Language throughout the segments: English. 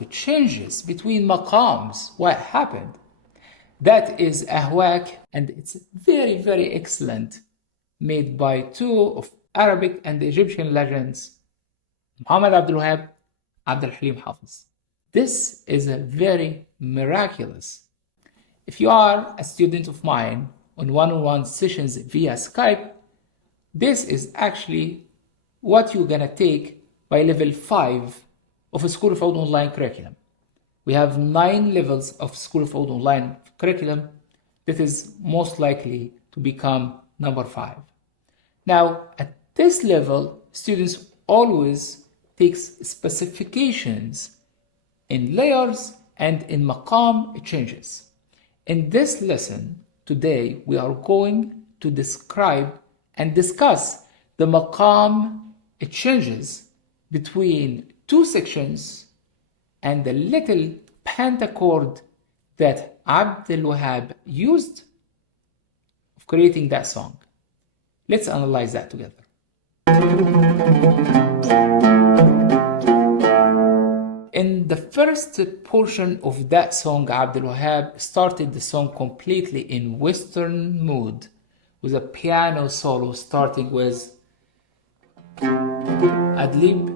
of changes between maqams, what happened. That is Ahwak, and it's very, very excellent, made by two of Arabic and Egyptian legends, Muhammad Abdul Wahab, Abdel Halim Hafez. This is a very miraculous. If you are a student of mine on one-on-one sessions via Skype, this is actually what you're gonna take by level 5 of a School of Oud Online curriculum. We have 9 levels of School of Oud Online curriculum. That is most likely to become number 5. Now, at this level, students always take specifications in layers and in maqam changes. In this lesson, today, we are going to describe and discuss the maqam changes between two sections and the little pentachord that Abdel Wahab used of creating that song. Let's analyze that together. In the first portion of that song, Abdel Wahab started the song completely in Western mood with a piano solo starting with Adlib.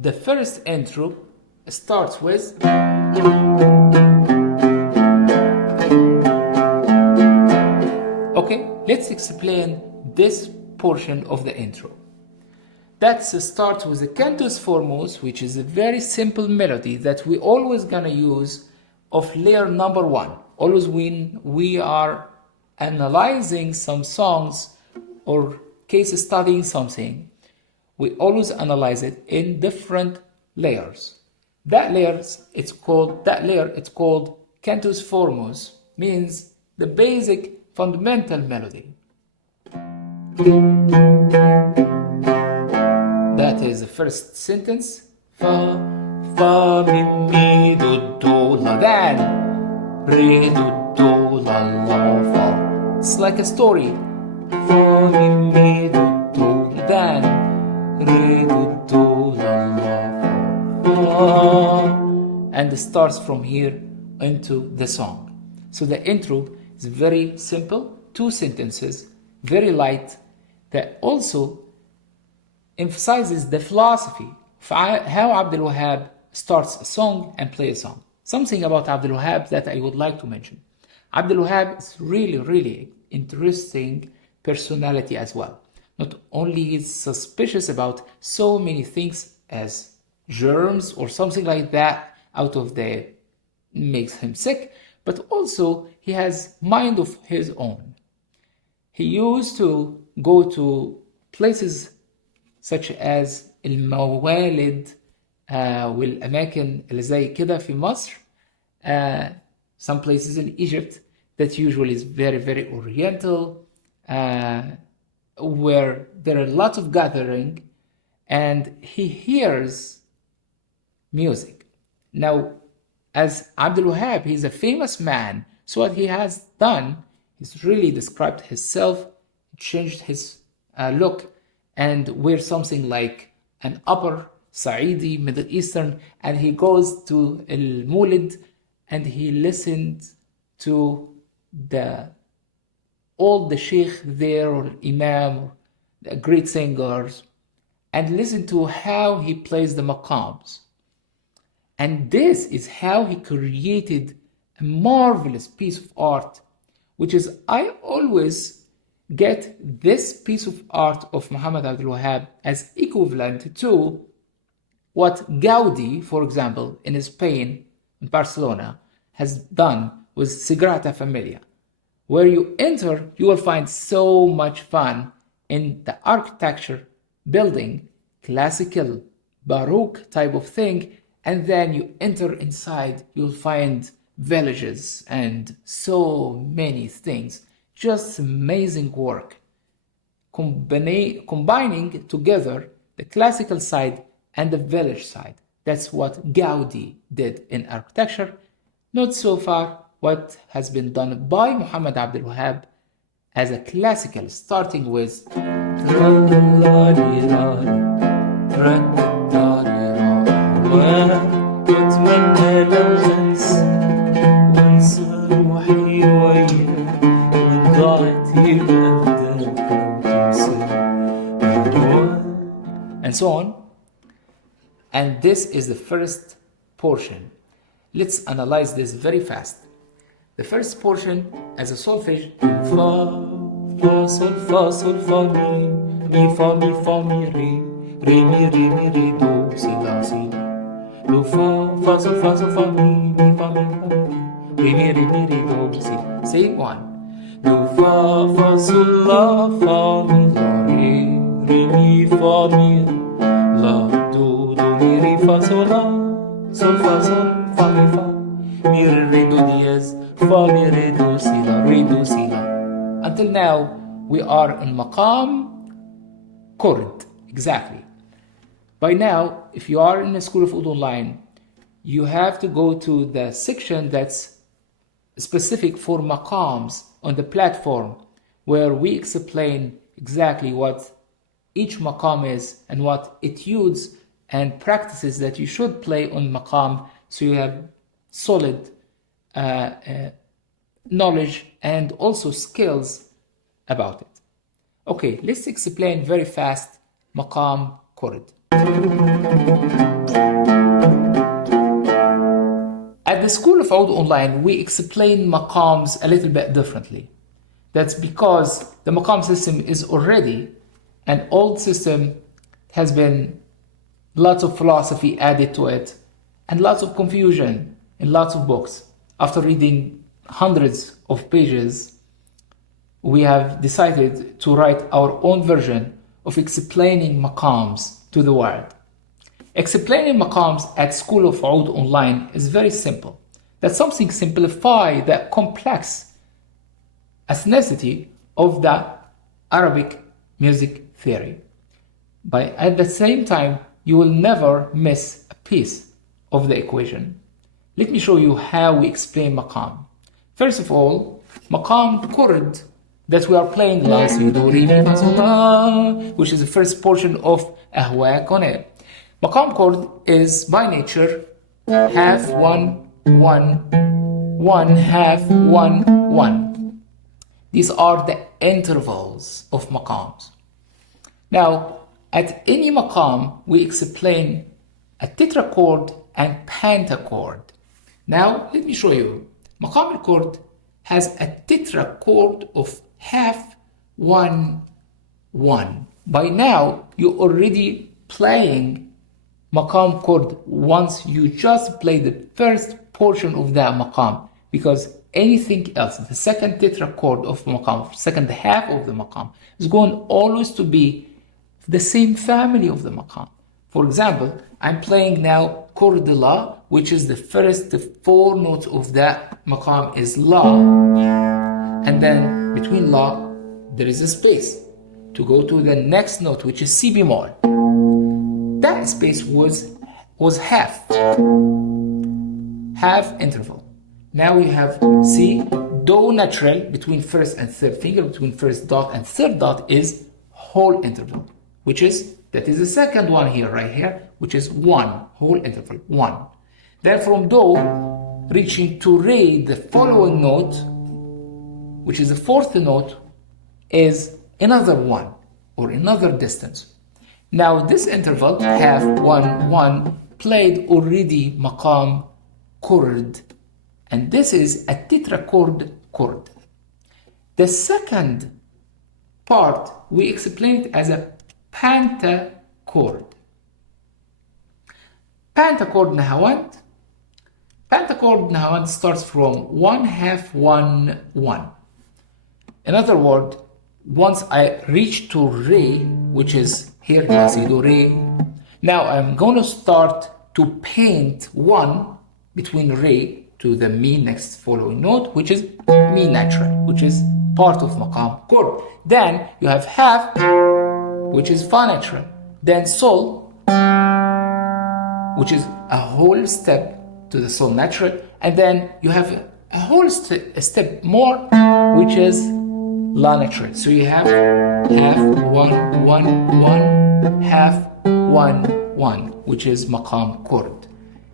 The first intro starts with okay, let's explain this portion of the intro. That starts with the cantus firmus, which is a very simple melody that we always gonna use of layer number 1. Always when we are analyzing some songs or case studying something, we always analyze it in different layers. That layer it's called cantus firmus, means the basic fundamental melody. That is the first sentence. Fa mi mi do do la, then re do do la la fa. It's like a story. Fa mi mi do do, then re do do la la fa. And it starts from here into the song. So the intro is very simple, 2 sentences, very light, that also emphasizes the philosophy of how Abdel Wahab starts a song and plays a song. Something about Abdel Wahab that I would like to mention. Abdel Wahab is really, really interesting personality as well. Not only he's suspicious about so many things as germs or something like that out of the makes him sick, but also he has mind of his own. He used to go to places such as الموالد والأماكن اللي زي كده في مصر, some places in Egypt that usually is very, very oriental, where there are lots of gathering, and he hears music. Now, as Abdel Wahab, he's a famous man, so what he has done is really described himself, changed his look, and wear something like an upper Saidi, Middle Eastern, and he goes to Al Mulid and he listened to all the sheikh there or imam or the great singers, and listen to how he plays the maqams. And this is how he created a marvelous piece of art, which is, I always get this piece of art of Muhammad Abdul Wahab as equivalent to what Gaudi, for example, in Spain, in Barcelona, has done with Sagrada Familia. Where you enter, you will find so much fun in the architecture, building, classical, Baroque type of thing, and then you enter inside, you'll find villages and so many things. Just amazing work. Combining together the classical side and the village side. That's what Gaudi did in architecture. Not so far what has been done by Muhammad Abdel Wahab as a classical, starting with واتمنى لو انسى روحي وياك من ضاعت and so on. And this is the first portion. Let's analyze this very fast. The first portion as a solfege, fa sol fa mi fa mi re mi do si la do fa sol fa mi fa mi re do si. Say one. Do fa sol la fa mi la re mi fa mi la do mi re fa sol la sol fa mi fa mi re do diez fa mi re do si la. Until now we are in Maqam Kurd. Exactly. By now, if you are in the School of Oud Online, you have to go to the section that's specific for maqams on the platform, where we explain exactly what each maqam is and what etudes and practices that you should play on maqam, so you have solid knowledge and also skills about it. Okay, let's explain very fast Maqam Kurd. At the School of Oud Online, we explain maqams a little bit differently. That's because the maqam system is already an old system, has been lots of philosophy added to it, and lots of confusion in lots of books. After reading hundreds of pages, we have decided to write our own version of explaining maqams to the world. Explaining maqams at School of Oud Online is very simple. That's something simplify the complex ethnicity of the Arabic music theory. But at the same time, you will never miss a piece of the equation. Let me show you how we explain maqam. First of all, Maqam Kurd that we are playing, La Si Do Re Mi Fa Sol La, which is the first portion of Ahwak on it. Maqam Kurd is by nature half 1 1 1 half 1 1. These are the intervals of maqams. Now, at any maqam, we explain a tetrachord and pentachord. Now, let me show you. Maqam Kurd has a tetrachord of half 1 1. By now, you're already playing Maqam Kurd once you just play the first portion of that maqam, because anything else, the second tetrachord of maqam, second half of the maqam, is going always to be the same family of the maqam. For example, I'm playing now Kurd La, which is the first 4 notes of that maqam is La, and then between La there is a space to go to the next note, which is Si bemol. That space was half interval. Now we have C, Do natural between first and third finger, between first dot and third dot is whole interval, that is the second one here, right here, which is 1, whole interval, 1. Then from Do, reaching to Re, the following note, which is the fourth note, is another 1, or another distance. Now this interval, half 1 1, played already Maqam Kurd, and this is a tetrachord chord. The second part, we explain it as a pentachord. Pentachord Nahawand. Pentachord Nahawand starts from 1 half 1 1. In other words, once I reach to Re, which is here, La Si Do Re, now I'm going to start to paint 1 between Re to the Mi next following note, which is Mi natural, which is part of Maqam Kurd. Then you have half, which is Fa natural. then sol, which is a whole step to the sol natural, and then you have a whole step more, which is la natural. So you have half, 1, 1, 1, half, 1, 1, which is Maqam Kurd.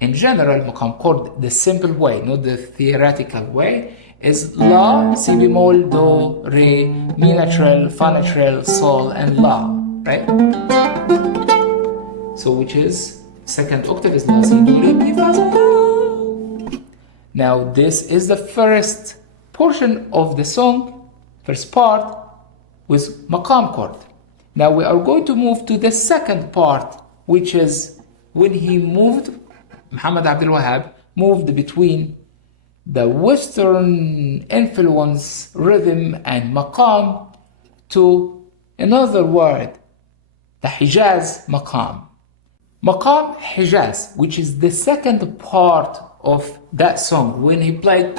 In general, Maqam Kurd, the simple way, not the theoretical way, is La, Si bemol, Do, Re, Mi natural, Fa natural, Sol, and La, right? So which is, second octave is La, Si, Do, Re, Mi, Fa, Sol, La. Now this is the first portion of the song, first part, with Maqam Kurd. Now we are going to move to the second part, which is when he moved, Muhammad Abdul Wahab moved between the Western influence rhythm and maqam to another word, the Hejaz maqam. Maqam Hejaz, which is the second part of that song, when he played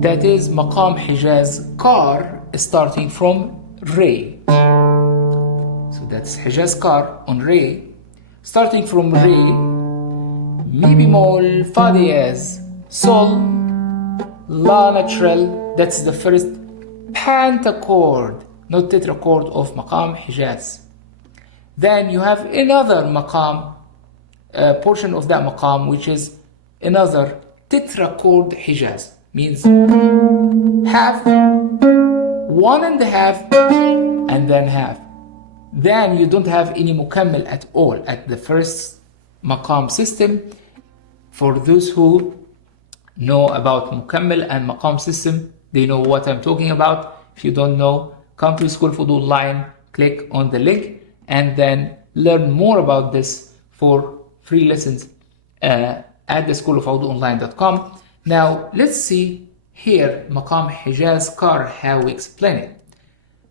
that is Maqam Hejaz Kar, starting from Re. So that's Hejaz Kar on Re, starting from Re, Mi bemol, Fa diez, Sol, La natural. That's the first pentachord, not tetrachord of Maqam Hejaz. Then you have another maqam, portion of that maqam, which is another tetrachord Hejaz. Means half, 1 and a half, and then half. Then you don't have any mukammil at all at the first maqam system. For those who know about mukammil and maqam system, they know what I'm talking about. If you don't know, come to School of Oud Online, click on the link, and then learn more about this for free lessons at the schoolofoudonline.com. Now let's see here Maqam Hejaz Kar, how we explain it.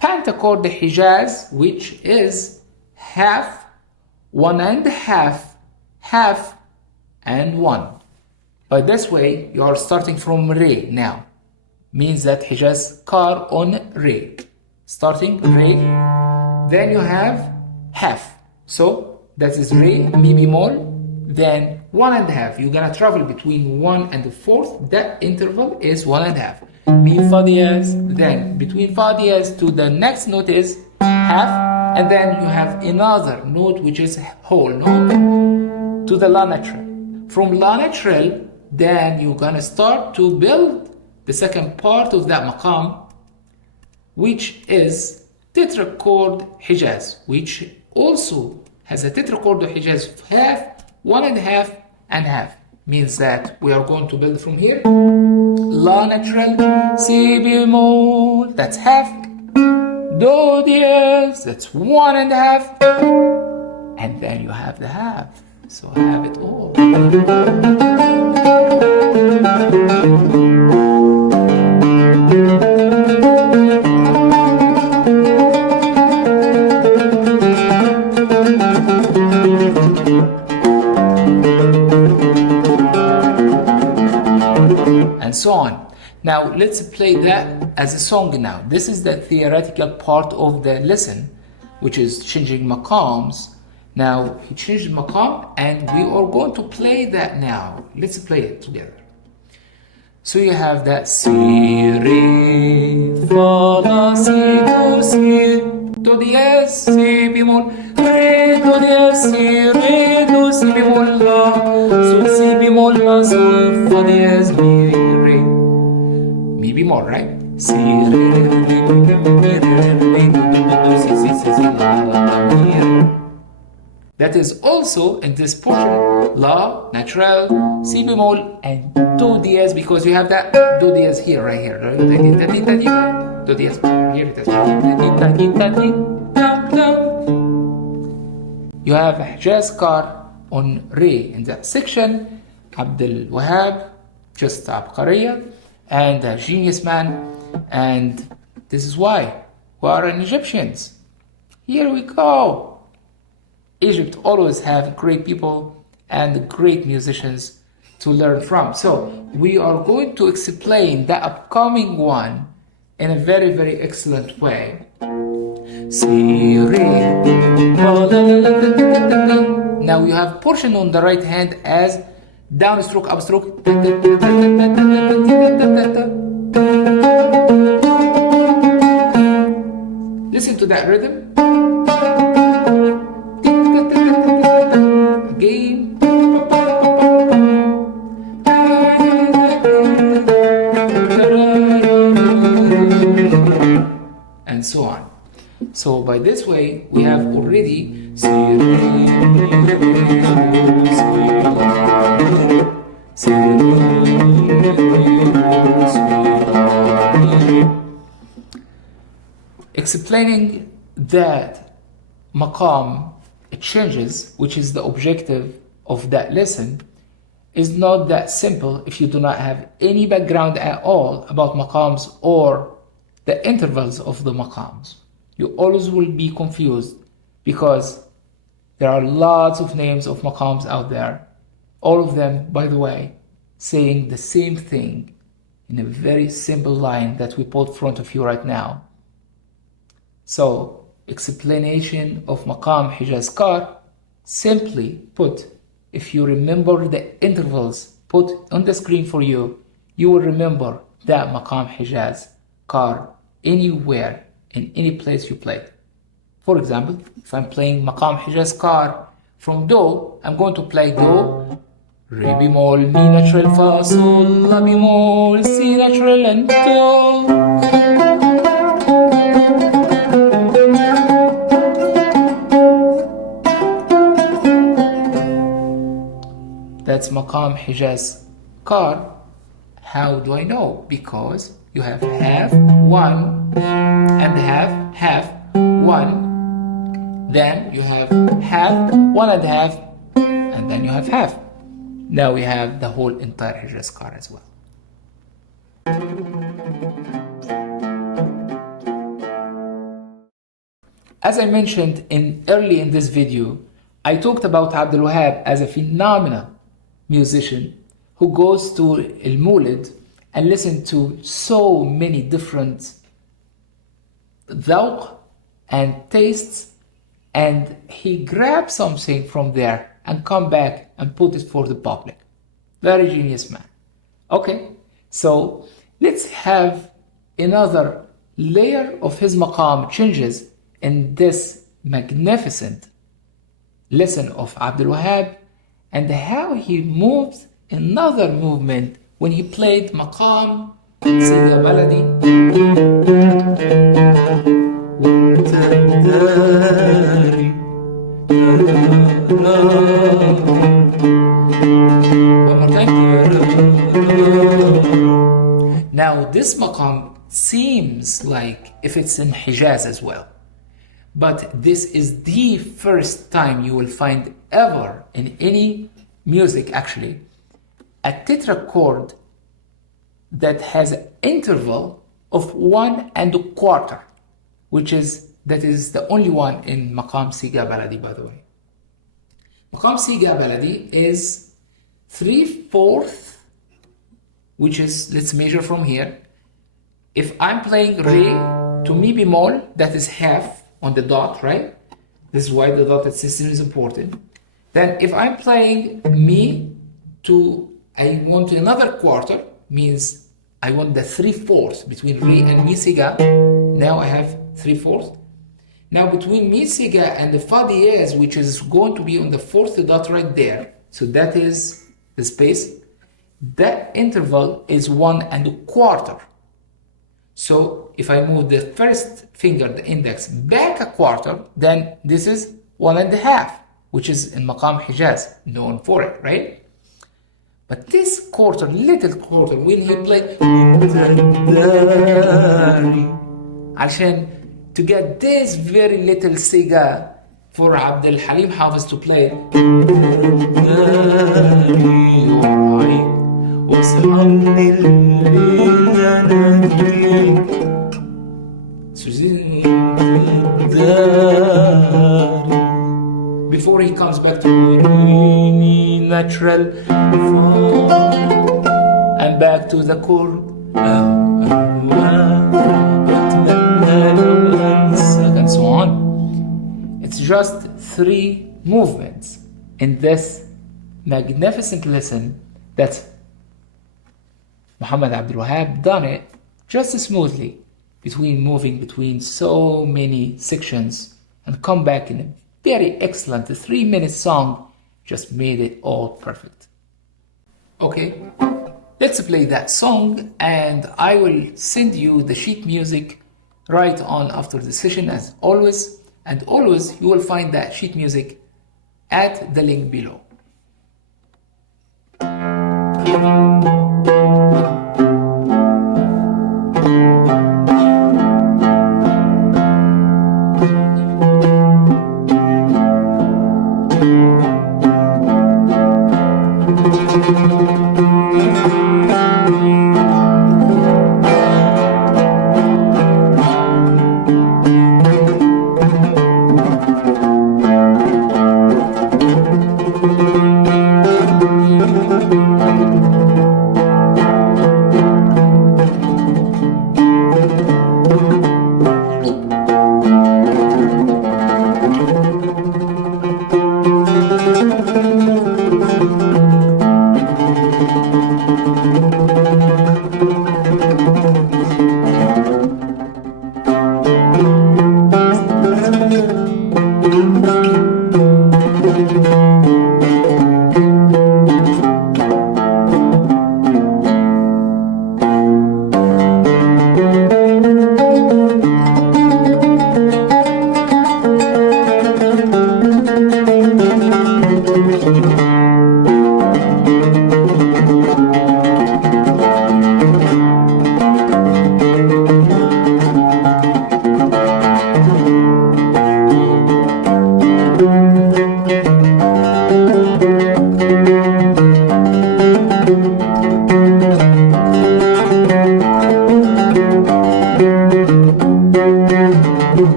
Pentachord Hejaz, which is half, 1 and a half, half, and 1. By this way, you are starting from Re now. Means that Hejaz Kar on Re. Starting Re, then you have half. So that is Re, Mi bemol, then 1 and a half. You're gonna travel between 1 and the 4th. That interval is 1 and a half. Mi Fa diez, then between Fa diez to the next note is half, and then you have another note which is whole note to the La natural. From La natural, then you're gonna start to build the second part of that maqam, which is tetrachord Hejaz, which also has a tetrachord Hejaz of half, 1 and a half, and half. Means that we are going to build from here La natural, Si bemol, that's half, Do diez, that's 1 and a half, and then you have the half. So have it all. And so on. Now let's play that as a song now. This is the theoretical part of the lesson, which is changing maqams. Now he changed maqam and we are going to play that now. Let's play it together. So you have that Si, Re, Fa, La, Si, Do diez, Si bemol, Re, Do diez, Si, Re, Do, Si bemol, La, Sol, Si bemol, La, Sol, Fa diez, Mi, Re, Mi bemol, right? Si, Re, Mi, Re, Do, Si, Si, Si, Si, La, La, Mi, Re. That is also in this portion La, natural, Si bemol, and Do diez, because you have that Do diez here, right here. Do diez, here it is. You have Hejaz Kar on Re in that section. Abdel Wahab, just Abqariya, and a genius man, And this is why we are Egyptians. Here we go. Egypt always have great people and great musicians to learn from. So we are going to explain the upcoming one in a very, very excellent way. Now you have portion on the right hand as downstroke, upstroke. Listen to that rhythm. Again. And so on. So by this way, we have already explaining that maqam changes, which is the objective of that lesson, is not that simple if you do not have any background at all about maqams or the intervals of the maqams. You always will be confused because there are lots of names of maqams out there, all of them, by the way, saying the same thing in a very simple line that we put in front of you right now. So, explanation of Maqam Hejaz Kar, simply put, if you remember the intervals put on the screen for you, you will remember that Maqam Hejaz Kar anywhere, in any place you play. For example, if I'm playing Maqam Hejaz Kar from Do, I'm going to play Do, Re bemol, Mi natural, Fa sol, La bemol, Si natural, and Do. That's Maqam Hejaz Kar. How do I know? Because you have half, one, and half, half, one. Then you have half, one and half, and then you have half. Now we have the whole entire Hejaz Kar as well. As I mentioned early in this video, I talked about Abdel Wahab as a phenomenal musician who goes to Al Mulid and listen to so many different dhawq and tastes, and he grabs something from there and come back and put it for the public. Very genius man. Okay, so let's have another layer of his maqam changes in this magnificent lesson of Abdel Wahab, and how he moved another movement when he played Maqam Sidi Baladi. One more time. Now this Maqam seems like if it's in Hejaz as well. But this is the first time you will find ever in any music actually a tetrachord that has an interval of 1 1/4, that is the only one in Maqam Siga Baladi, by the way. Maqam Siga Baladi is 3/4, which is, let's measure from here. If I'm playing Re to Mi bemol, that is half on the dot, right? This is why the dotted system is important. Then if I'm playing Mi to, I want another quarter, means I want the 3/4 between Re and Mi Siga. Now I have 3/4. Now between Mi Siga and the Fa diez, which is going to be on the 4th dot right there, so that is the space, that interval is 1 1/4. So if I move the first finger, the index, back a quarter, then this is 1 1/2, which is in Maqam Hejaz, known for it, right? But this quarter, little quarter, when he played, عشان to get this very little siga for Abdel Halim Hafez to play, واصحى من الليل اناديك before he comes back to rainy natural and back to the Kurd and so on. It's just 3 movements in this magnificent lesson that Muhammad Abdul Wahab done it just smoothly moving between so many sections and come back in a very excellent 3-minute song, just made it all perfect. Okay, let's play that song and I will send you the sheet music right on after the session as always, and always you will find that sheet music at the link below.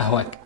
أهواك.